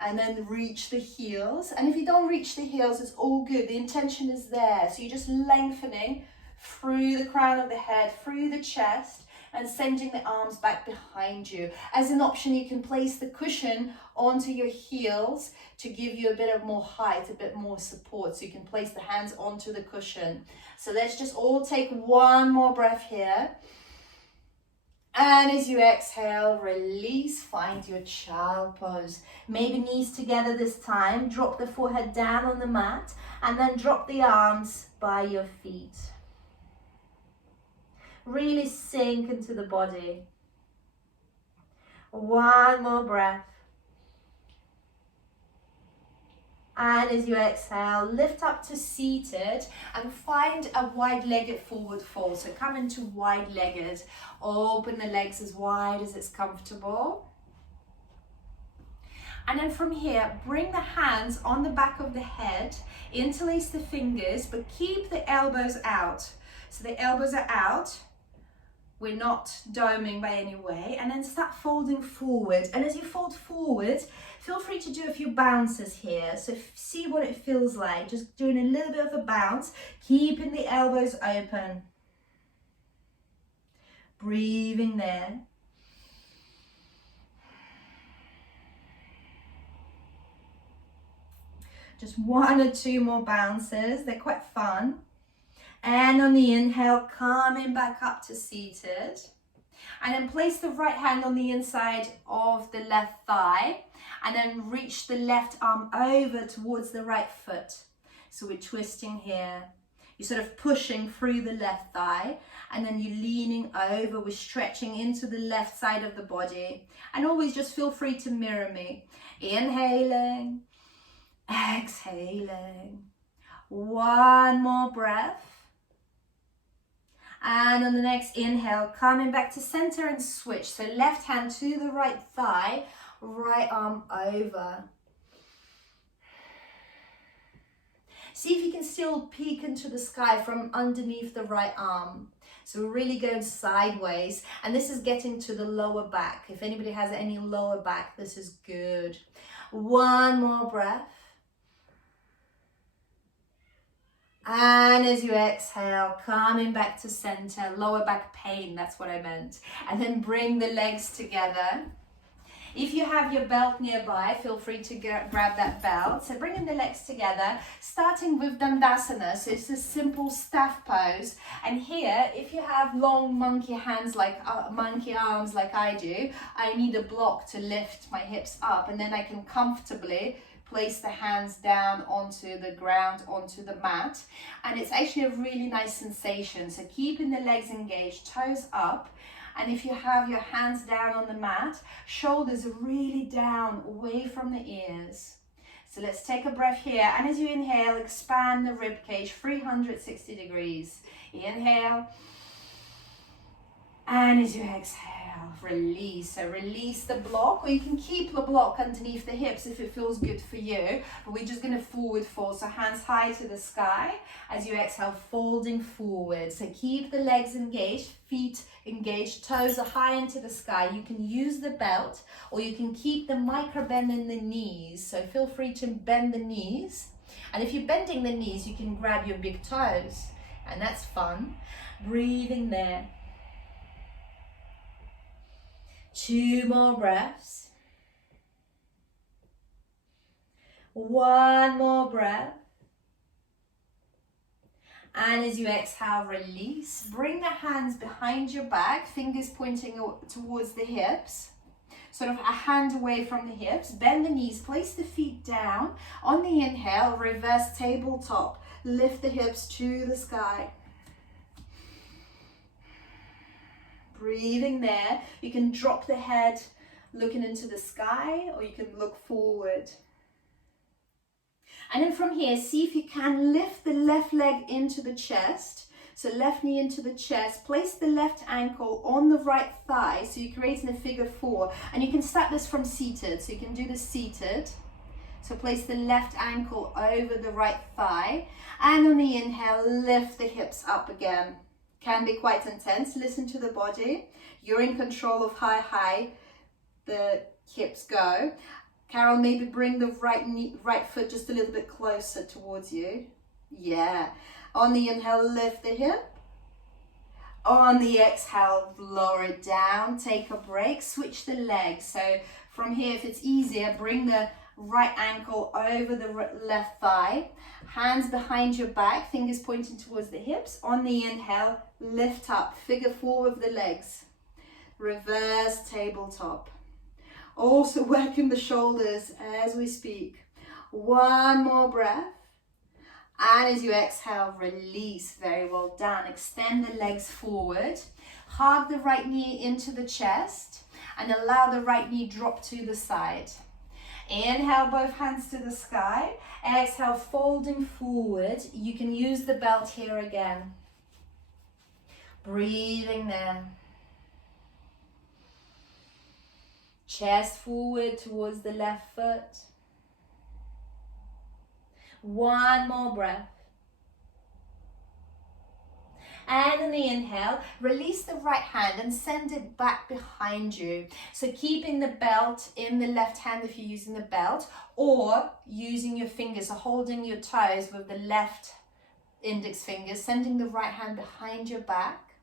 and then reach the heels. And if you don't reach the heels, it's all good. The intention is there. So you're just lengthening through the crown of the head, through the chest, and sending the arms back behind you. As an option, you can place the cushion onto your heels to give you a bit of more height, a bit more support. So you can place the hands onto the cushion. So let's just all take one more breath here. And as you exhale, release, find your child pose. Maybe knees together this time. Drop the forehead down on the mat and then drop the arms by your feet. Really sink into the body. One more breath. And as you exhale, lift up to seated and find a wide-legged forward fold. So come into wide-legged. Open the legs as wide as it's comfortable. And then from here, bring the hands on the back of the head, interlace the fingers, but keep the elbows out. So the elbows are out. We're not doming by any way. And then start folding forward. And as you fold forward, feel free to do a few bounces here. So see what it feels like. Just doing a little bit of a bounce, keeping the elbows open. Breathing there. Just one or two more bounces. They're quite fun. And on the inhale, coming back up to seated. And then place the right hand on the inside of the left thigh. And then reach the left arm over towards the right foot. So we're twisting here. You're sort of pushing through the left thigh. And then you're leaning over. We're stretching into the left side of the body. And always just feel free to mirror me. Inhaling. Exhaling. One more breath. And on the next inhale, coming back to center and switch. So left hand to the right thigh, right arm over. See if you can still peek into the sky from underneath the right arm. So we're really going sideways. And this is getting to the lower back. If anybody has any lower back, this is good. One more breath. And as you exhale, coming back to center, lower back pain, that's what I meant. And then bring the legs together. If you have your belt nearby, feel free to grab that belt. So bringing the legs together, starting with Dandasana. So it's a simple staff pose. And here, if you have long monkey hands, like monkey arms like I do, I need a block to lift my hips up. And then I can comfortably place the hands down onto the ground, onto the mat. And it's actually a really nice sensation. So keeping the legs engaged, toes up. And if you have your hands down on the mat, shoulders really down, away from the ears. So let's take a breath here. And as you inhale, expand the rib cage 360 degrees. Inhale. And as you exhale, release. So release the block, or you can keep the block underneath the hips if it feels good for you. But we're just going to forward fold. So hands high to the sky. As you exhale, folding forward. So keep the legs engaged, feet engaged, toes are high into the sky. You can use the belt, or you can keep the micro bend in the knees. So feel free to bend the knees. And if you're bending the knees, you can grab your big toes. And that's fun. Breathing there. 2 more breaths. 1 more breath. And as you exhale, release. Bring the hands behind your back, fingers pointing towards the hips. Sort of a hand away from the hips. Bend the knees, place the feet down. On the inhale, reverse tabletop. Lift the hips to the sky. Breathing there. You can drop the head looking into the sky, or you can look forward. And then from here, see if you can lift the left leg into the chest. So left knee into the chest. Place the left ankle on the right thigh. So you're creating a figure 4. And you can start this from seated. So you can do this seated. So place the left ankle over the right thigh, and on the inhale, lift the hips up again. Can be quite intense. Listen to the body. You're in control of how high the hips go. Carol, maybe bring the right foot just a little bit closer towards you. Yeah. On the inhale, lift the hip. On the exhale, lower it down. Take a break. Switch the legs. So from here, if it's easier, bring the right ankle over the left thigh. Hands behind your back, fingers pointing towards the hips. On the inhale, lift up, figure four of the legs. Reverse tabletop. Also working the shoulders as we speak. One more breath. And as you exhale, release. Very well done. Extend the legs forward. Hug the right knee into the chest and allow the right knee drop to the side. Inhale, both hands to the sky. Exhale, folding forward. You can use the belt here again. Breathing there. Chest forward towards the left foot. One more breath. And on the inhale, release the right hand and send it back behind you. So keeping the belt in the left hand if you're using the belt, or using your fingers, so holding your toes with the left index fingers, sending the right hand behind your back.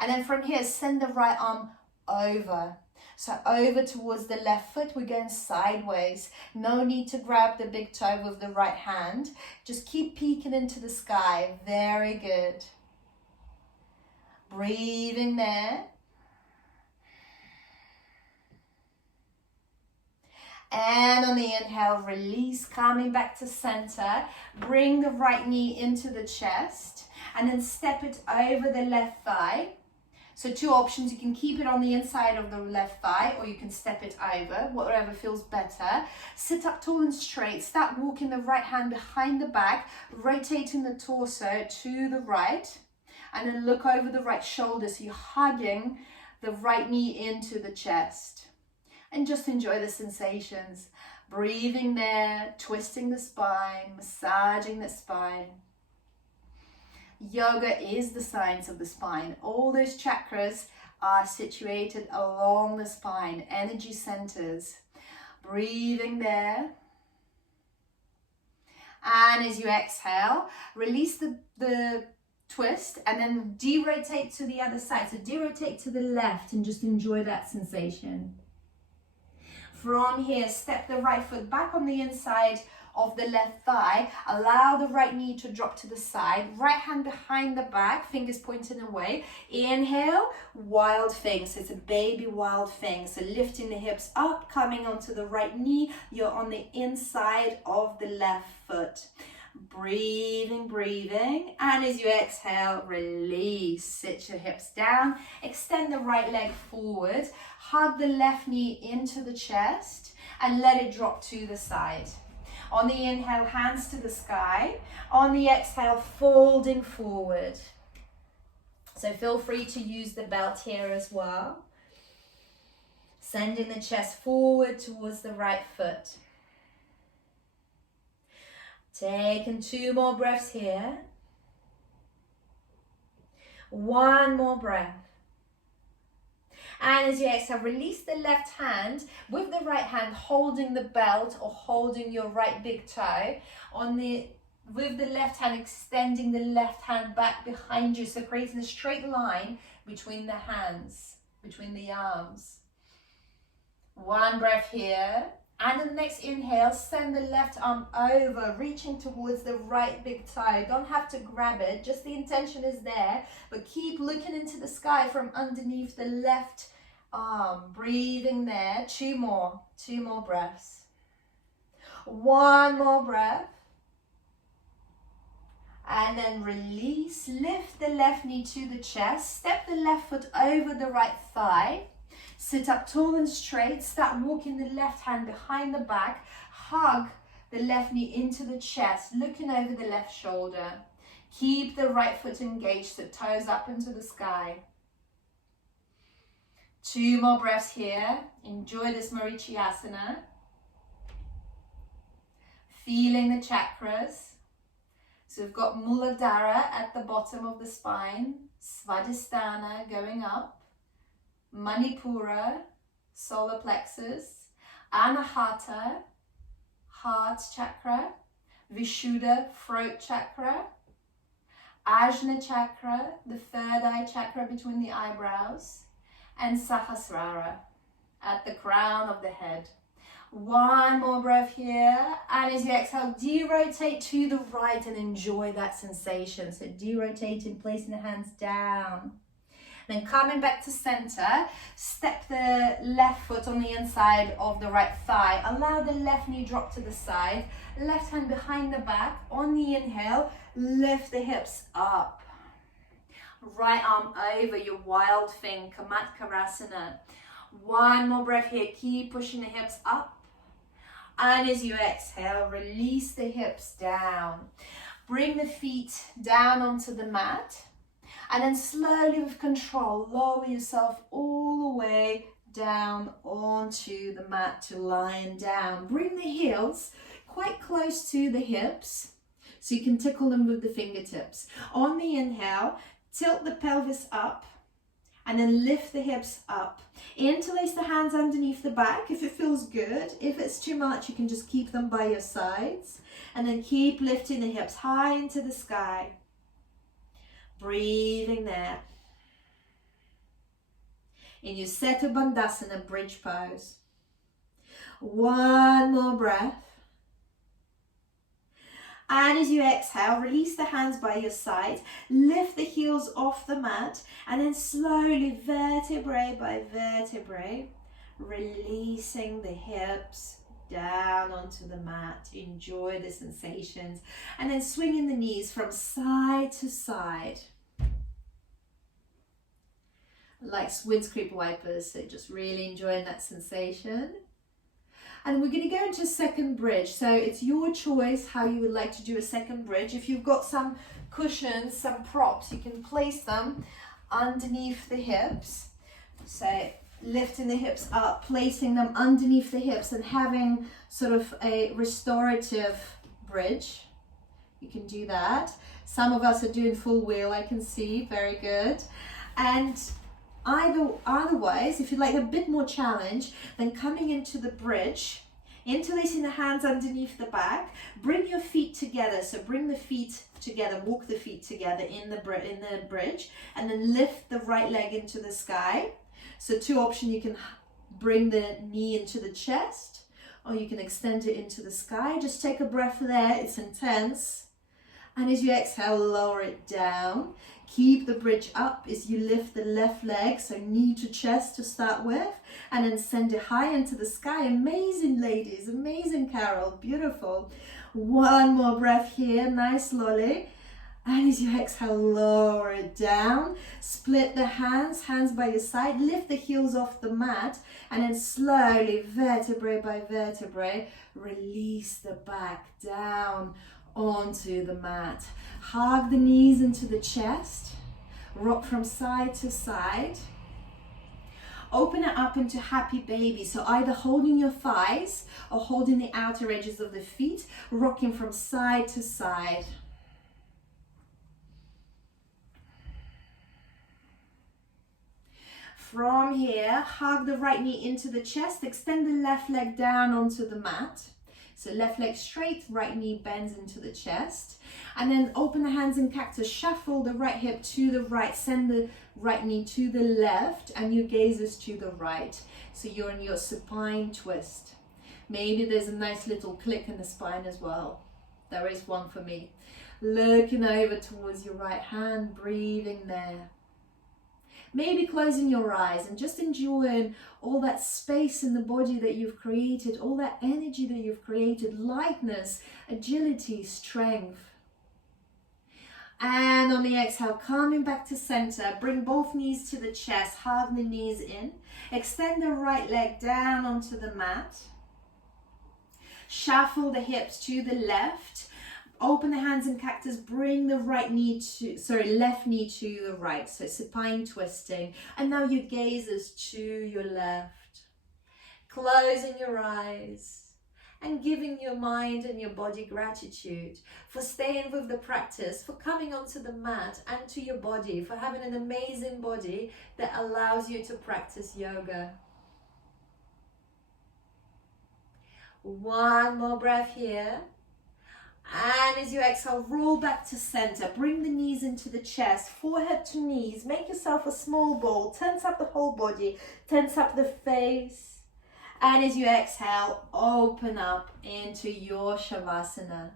And then from here, send the right arm over. So over towards the left foot, we're going sideways. No need to grab the big toe with the right hand. Just keep peeking into the sky. Very good. Breathing there. And on the inhale, release, coming back to center. Bring the right knee into the chest and then step it over the left thigh. So two options, you can keep it on the inside of the left thigh or you can step it over, whatever feels better. Sit up tall and straight, start walking the right hand behind the back, rotating the torso to the right, and then look over the right shoulder, so you're hugging the right knee into the chest. And just enjoy the sensations. Breathing there, twisting the spine, massaging the spine. Yoga is the science of the spine. All those chakras are situated along the spine, energy centers. Breathing there. And as you exhale, release the twist and then de-rotate to the other side. So de-rotate to the left and just enjoy that sensation. From here, step the right foot back on the inside of the left thigh. Allow the right knee to drop to the side. Right hand behind the back, fingers pointing away. Inhale, wild thing. So it's a baby wild thing. So lifting the hips up, coming onto the right knee. You're on the inside of the left foot. Breathing, breathing. And as you exhale, release. Sit your hips down. Extend the right leg forward. Hug the left knee into the chest and let it drop to the side. On the inhale, hands to the sky. On the exhale, folding forward. So feel free to use the belt here as well. Sending the chest forward towards the right foot. Taking 2 more breaths here. 1 more breath. And as you exhale, release the left hand with the right hand holding the belt or holding your right big toe. With the left hand, extending the left hand back behind you. So creating a straight line between the hands, between the arms. 1 breath here. And on the next inhale, send the left arm over, reaching towards the right big toe. Don't have to grab it, just the intention is there. But keep looking into the sky from underneath the left arm. Breathing there. 2 more breaths. 1 more breath. And then release. Lift the left knee to the chest. Step the left foot over the right thigh. Sit up tall and straight. Start walking the left hand behind the back. Hug the left knee into the chest, looking over the left shoulder. Keep the right foot engaged, the toes up into the sky. 2 more breaths here. Enjoy this Marichyasana. feeling the chakras. So we've got Muladhara at the bottom of the spine, Svadhisthana going up, Manipura, solar plexus, Anahata, heart chakra, Vishuddha, throat chakra, Ajna chakra, the third eye chakra between the eyebrows, and Sahasrara at the crown of the head. One more breath here, and as you exhale, de-rotate to the right and enjoy that sensation. So de-rotating, placing the hands down. Then coming back to center, step the left foot on the inside of the right thigh. Allow the left knee drop to the side, left hand behind the back. On the inhale, lift the hips up. Right arm over your wild thing, Kamatkarasana. One more breath here, keep pushing the hips up. And as you exhale, release the hips down. Bring the feet down onto the mat. And then slowly with control, lower yourself all the way down onto the mat to lying down. Bring the heels quite close to the hips so you can tickle them with the fingertips. On the inhale, tilt the pelvis up and then lift the hips up. Interlace the hands underneath the back if it feels good. If it's too much, you can just keep them by your sides. And then keep lifting the hips high into the sky. Breathing there. In your Setu Bandhasana bridge pose. One more breath. And as you exhale, release the hands by your side, lift the heels off the mat, and then slowly, vertebrae by vertebrae, releasing the hips down onto the mat. Enjoy the sensations. And then swinging the knees from side to side. Like windscreen wipers, so just really enjoying that sensation. And we're going to go into a second bridge. So it's your choice how you would like to do a second bridge. If you've got some cushions, some props, you can place them underneath the hips. So lifting the hips up, placing them underneath the hips and having sort of a restorative bridge. You can do that. Some of us are doing full wheel, I can see. Very good. And otherwise, if you'd like a bit more challenge, then coming into the bridge, interlacing the hands underneath the back, bring your feet together. So bring the feet together, walk the feet together in the bridge, and then lift the right leg into the sky. So two options, you can bring the knee into the chest, or you can extend it into the sky. Just take a breath there, it's intense. And as you exhale, lower it down. Keep the bridge up as you lift the left leg, so knee to chest to start with, and then send it high into the sky. Amazing, ladies. Amazing, Carol. Beautiful. One more breath here. Nice lolly. And as you exhale, lower it down. Split the hands by your side. Lift the heels off the mat, and then slowly, vertebrae by vertebrae, release the back down onto the mat. Hug the knees into the chest. Rock from side to side. Open it up into happy baby. So either holding your thighs or holding the outer edges of the feet, rocking from side to side. From here, hug the right knee into the chest. Extend the left leg down onto the mat. So left leg straight, right knee bends into the chest. And then open the hands in cactus, shuffle the right hip to the right, send the right knee to the left, and your gaze is to the right. So you're in your supine twist. Maybe there's a nice little click in the spine as well. There is one for me. Looking over towards your right hand, breathing there. Maybe closing your eyes and just enjoying all that space in the body that you've created, all that energy that you've created, lightness, agility, strength. And on the exhale, coming back to center, bring both knees to the chest, hug the knees in. Extend the right leg down onto the mat. Shuffle the hips to the left. Open the hands in cactus, bring the left knee to the right, so supine twisting. And now your gaze is to your left. Closing your eyes and giving your mind and your body gratitude for staying with the practice, for coming onto the mat and to your body, for having an amazing body that allows you to practice yoga. One more breath here. And as you exhale, roll back to center. Bring the knees into the chest, forehead to knees. Make yourself a small ball. Tense up the whole body. Tense up the face. And as you exhale, open up into your Shavasana.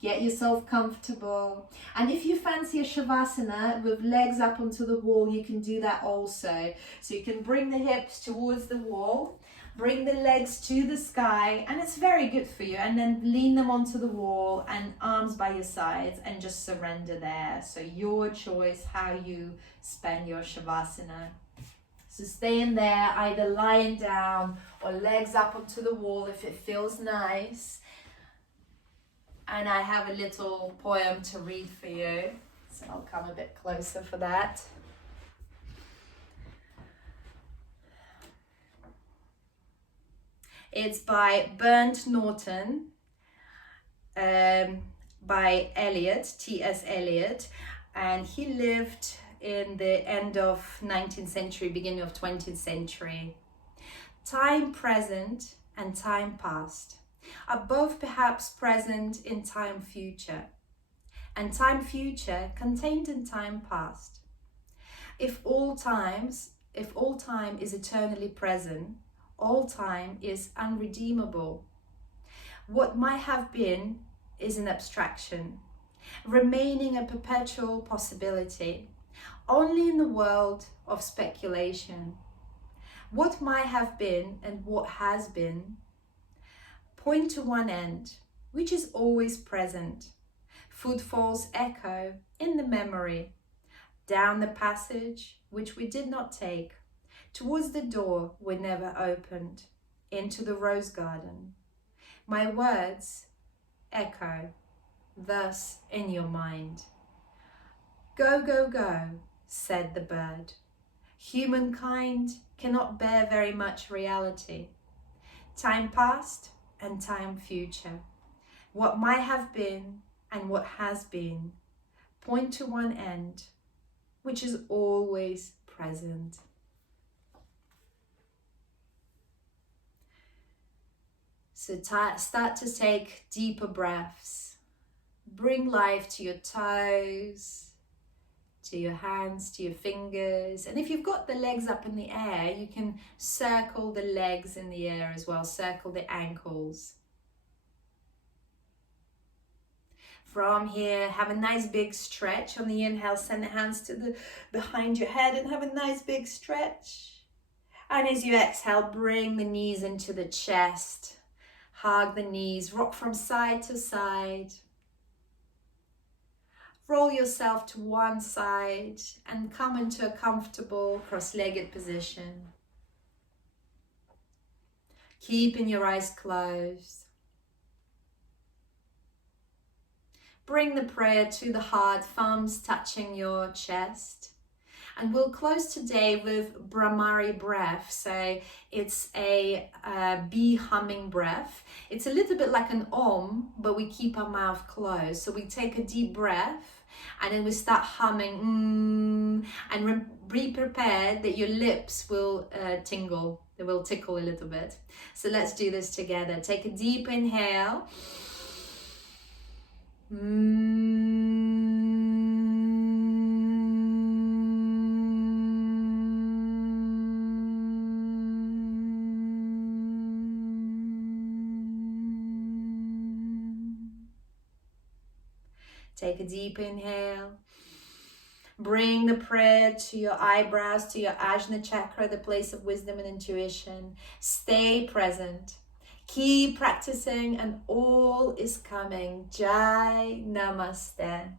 Get yourself comfortable. And if you fancy a Shavasana with legs up onto the wall, you can do that also. So you can bring the hips towards the wall. Bring the legs to the sky, and it's very good for you. And then lean them onto the wall and arms by your sides and just surrender there. So your choice how you spend your Shavasana. So stay in there, either lying down or legs up onto the wall if it feels nice. And I have a little poem to read for you. So I'll come a bit closer for that. It's by Bernd Norton, by Eliot, T.S. Eliot, and he lived in the end of 19th century, beginning of 20th century. Time present and time past are both perhaps present in time future, and time future contained in time past. If all time is eternally present, all time is unredeemable. What might have been is an abstraction, remaining a perpetual possibility, only in the world of speculation. What might have been and what has been point to one end, which is always present. Footfalls echo in the memory, down the passage which we did not take, towards the door we never opened, into the rose garden. My words echo thus in your mind. Go, go, go, said the bird. Humankind cannot bear very much reality. Time past and time future, what might have been and what has been, point to one end, which is always present. So start to take deeper breaths. Bring life to your toes, to your hands, to your fingers. And if you've got the legs up in the air, you can circle the legs in the air as well. Circle the ankles. From here, have a nice big stretch. On the inhale, send the hands to the behind your head and have a nice big stretch. And as you exhale, bring the knees into the chest. Hug the knees, rock from side to side. Roll yourself to one side and come into a comfortable cross-legged position. Keeping your eyes closed. Bring the prayer to the heart, thumbs touching your chest. And we'll close today with Brahmari breath. So it's a bee humming breath. It's a little bit like an om, but we keep our mouth closed. So we take a deep breath and then we start humming. And be prepared that your lips will tingle. They will tickle a little bit. So let's do this together. Take a deep inhale. Take a deep inhale. Bring the prayer to your eyebrows, to your Ajna chakra, the place of wisdom and intuition. Stay present. Keep practicing and all is coming. Jai Namaste.